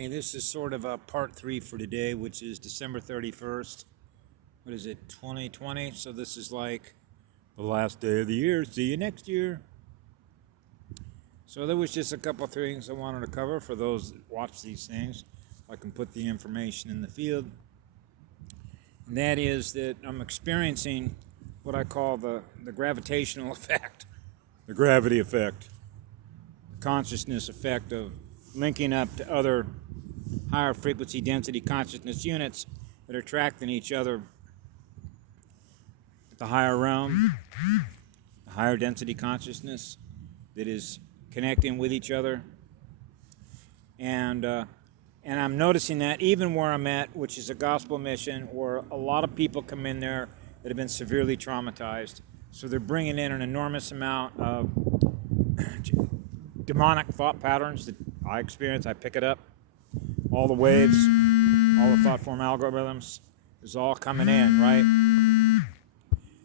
Hey, this is sort of a part three for today, which is December 31st. What is it, 2020? So this is like the last day of the year. See you next year. So there was just a couple of things I wanted to cover for those that watch these things. I can put the information in the field. And that is that I'm experiencing what I call the gravitational effect, the gravity effect, the consciousness effect of linking up to other higher frequency density consciousness units that are attracting each other at the higher realm, the higher density consciousness that is connecting with each other. And I'm noticing that even where I'm at, which is a gospel mission, where a lot of people come in there that have been severely traumatized. So they're bringing in an enormous amount of demonic thought patterns that I experience. I pick it up. All the waves, all the thought form algorithms is all coming in, right?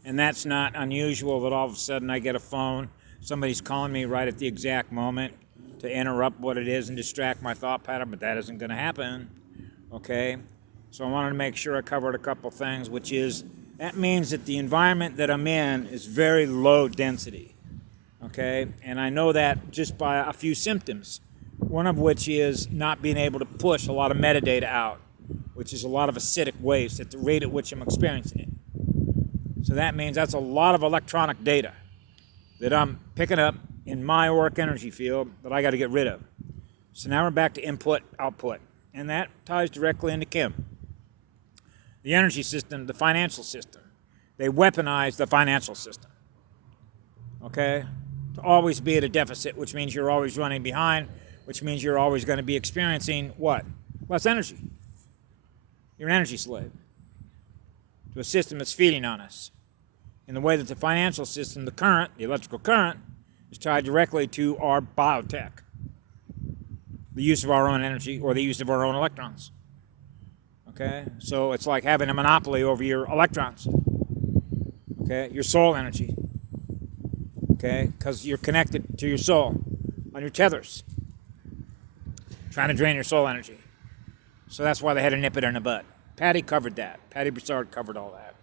And that's not unusual that all of a sudden I get a phone, somebody's calling me right at the exact moment to interrupt what it is and distract my thought pattern, but that isn't going to happen, okay? So I wanted to make sure I covered a couple things, which is, that means that the environment that I'm in is very low density, okay? And I know that just by a few symptoms. One of which is not being able to push a lot of metadata out, which is a lot of acidic waste at the rate at which I'm experiencing it. So that means that's a lot of electronic data that I'm picking up in my auric energy field that I got to get rid of. So now we're back to input, output. And that ties directly into Kim. The energy system, the financial system. They weaponize the financial system. Okay? To always be at a deficit, which means you're always running behind, which means you're always going to be experiencing what? Less energy. You're an energy slave to a system that's feeding on us. In the way that the financial system, the current, the electrical current, is tied directly to our biotech, the use of our own energy or the use of our own electrons. Okay? So it's like having a monopoly over your electrons. Okay? Your soul energy. Okay? Because you're connected to your soul on your tethers, trying to drain your soul energy. So that's why they had to nip it in the bud. Patty covered that. Patty Broussard covered all that.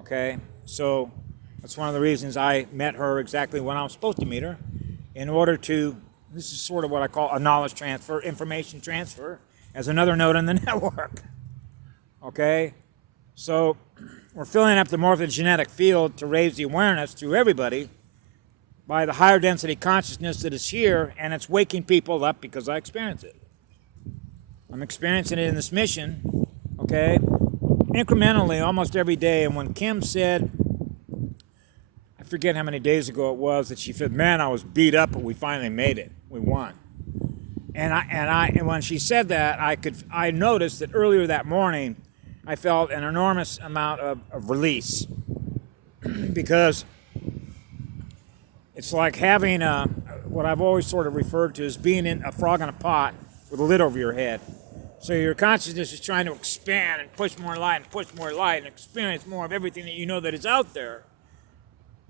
Okay? So that's one of the reasons I met her exactly when I was supposed to meet her, in order to, this is sort of what I call a knowledge transfer, information transfer, as another node in the network. Okay? So we're filling up the morphogenetic field to raise the awareness to everybody by the higher density consciousness that is here, and it's waking people up because I experience it. I'm experiencing it in this mission, okay, incrementally almost every day. And when Kim said, I forget how many days ago it was, that she said, man, I was beat up, but we finally made it. We won. And when she said that, I noticed that earlier that morning, I felt an enormous amount of release because it's like having what I've always sort of referred to as being in a frog in a pot with a lid over your head. So your consciousness is trying to expand and push more light and experience more of everything that you know that is out there.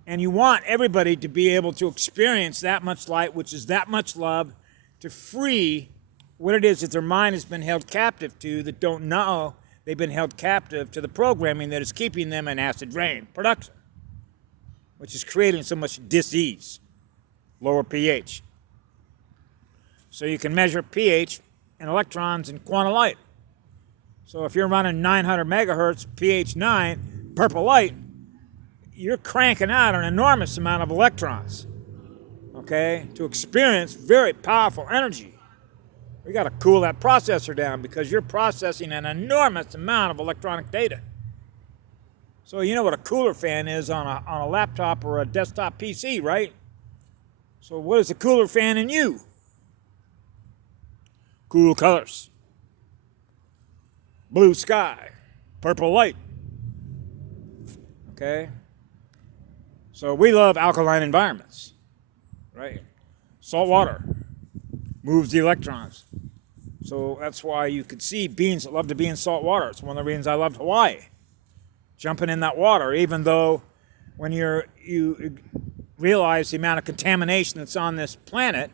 And you want everybody to be able to experience that much light, which is that much love, to free what it is that their mind has been held captive to, that don't know they've been held captive to the programming that is keeping them in acid rain production, which is creating so much dis-ease, lower pH. So you can measure pH and electrons in quantum light. So if you're running 900 megahertz, pH 9, purple light, you're cranking out an enormous amount of electrons, okay, to experience very powerful energy. We got to cool that processor down because you're processing an enormous amount of electronic data. So you know what a cooler fan is on a laptop or a desktop PC, right? So what is a cooler fan in you? Cool colors. Blue sky. Purple light. Okay? So we love alkaline environments, right? Salt water moves the electrons. So that's why you could see beings that love to be in salt water. It's one of the reasons I love Hawaii. Jumping in that water, even though when you realize the amount of contamination that's on this planet,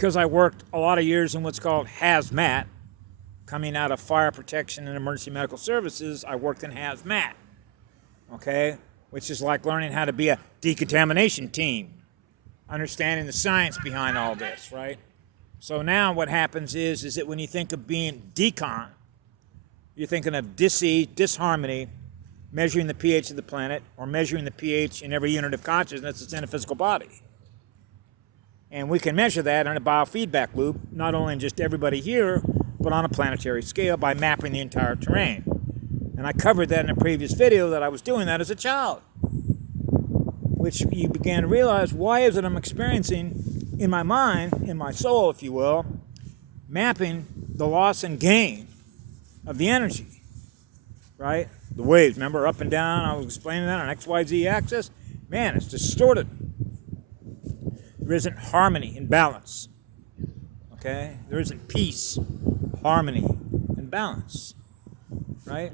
because I worked a lot of years in what's called hazmat, coming out of fire protection and emergency medical services, I worked in hazmat, okay, which is like learning how to be a decontamination team, understanding the science behind all this, right? So now what happens is that when you think of being decon, you're thinking of disharmony, measuring the pH of the planet, or measuring the pH in every unit of consciousness that's in a physical body. And we can measure that on a biofeedback loop, not only in just everybody here, but on a planetary scale by mapping the entire terrain. And I covered that in a previous video that I was doing that as a child, which you began to realize, why is it I'm experiencing in my mind, in my soul, if you will, mapping the loss and gain of the energy, right? The waves, remember, up and down, I was explaining that on XYZ axis. Man, it's distorted. There isn't harmony and balance, okay? There isn't peace, harmony, and balance, right?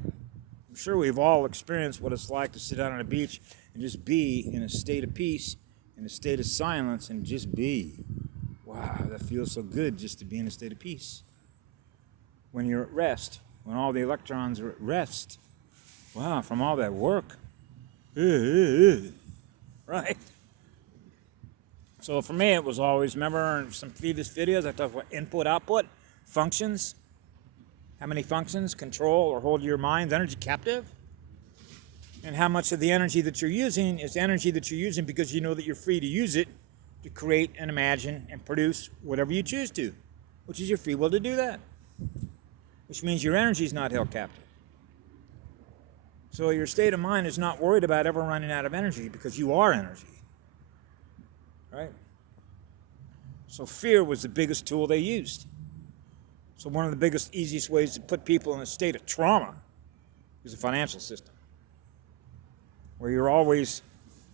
I'm sure we've all experienced what it's like to sit down on a beach and just be in a state of peace, in a state of silence, and just be. Wow, that feels so good just to be in a state of peace. When you're at rest, when all the electrons are at rest. Wow, from all that work. Right? So for me, it was always, remember in some previous videos, I talked about input, output, functions. How many functions control or hold your mind's energy captive? And how much of the energy that you're using is energy that you're using because you know that you're free to use it to create and imagine and produce whatever you choose to, which is your free will to do that. Which means your energy is not held captive. So your state of mind is not worried about ever running out of energy because you are energy. Right? So fear was the biggest tool they used. So one of the biggest, easiest ways to put people in a state of trauma is the financial system, where you're always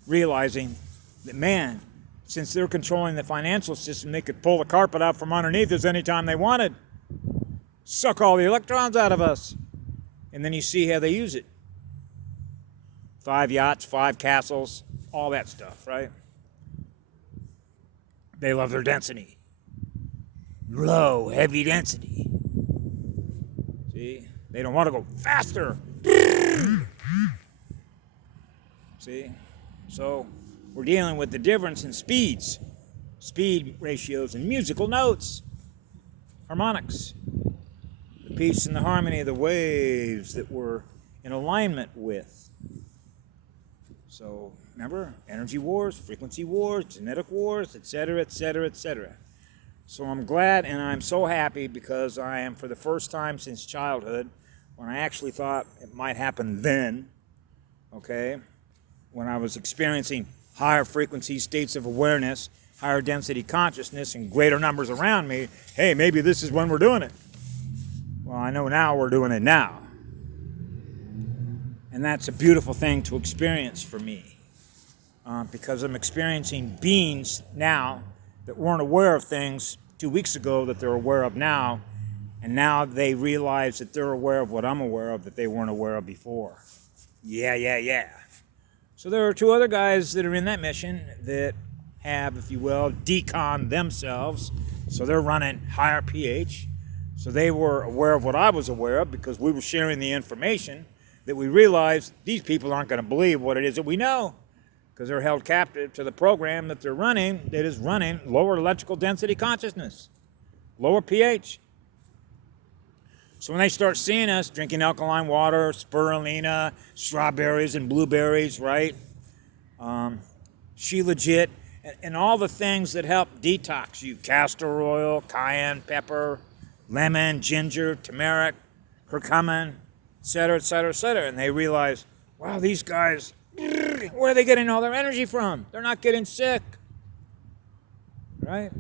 realizing that, man, since they're controlling the financial system, they could pull the carpet out from underneath us anytime they wanted, suck all the electrons out of us, and then you see how they use it. 5 yachts, 5 castles, all that stuff, right? They love their density. Low, heavy density. See? They don't want to go faster. See? So we're dealing with the difference in speeds, speed ratios, and musical notes, harmonics, the peace and the harmony of the waves that we're in alignment with. So remember, energy wars, frequency wars, genetic wars, etc., etc., etc. So I'm glad and I'm so happy because I am, for the first time since childhood, when I actually thought it might happen then, okay, when I was experiencing higher frequency states of awareness, higher density consciousness, and greater numbers around me, hey, maybe this is when we're doing it. Well, I know now we're doing it now. And that's a beautiful thing to experience for me, because I'm experiencing beings now that weren't aware of things 2 weeks ago that they're aware of now, and now they realize that they're aware of what I'm aware of that they weren't aware of before. Yeah. So there are 2 other guys that are in that mission that have, if you will, deconned themselves, so they're running higher pH. So they were aware of what I was aware of because we were sharing the information that we realized these people aren't going to believe what it is that we know because they're held captive to the program that they're running that is running lower electrical density consciousness, lower pH. So when they start seeing us drinking alkaline water, spirulina, strawberries and blueberries, right? Shilajit, and all the things that help detox you, castor oil, cayenne pepper, lemon, ginger, turmeric, curcumin, etc., etc., etc. And they realize, wow, these guys, where are they getting all their energy from? They're not getting sick, right?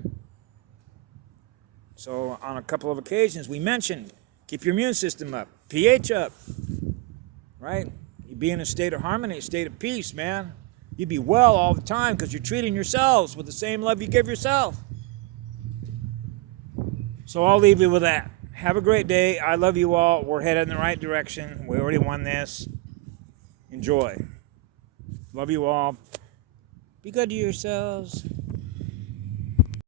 So on a couple of occasions, we mentioned, keep your immune system up, pH up, right? You be in a state of harmony, a state of peace, man. You'd be well all the time because you're treating yourselves with the same love you give yourself. So I'll leave you with that. Have a great day. I love you all. We're headed in the right direction. We already won this. Enjoy. Love you all. Be good to yourselves.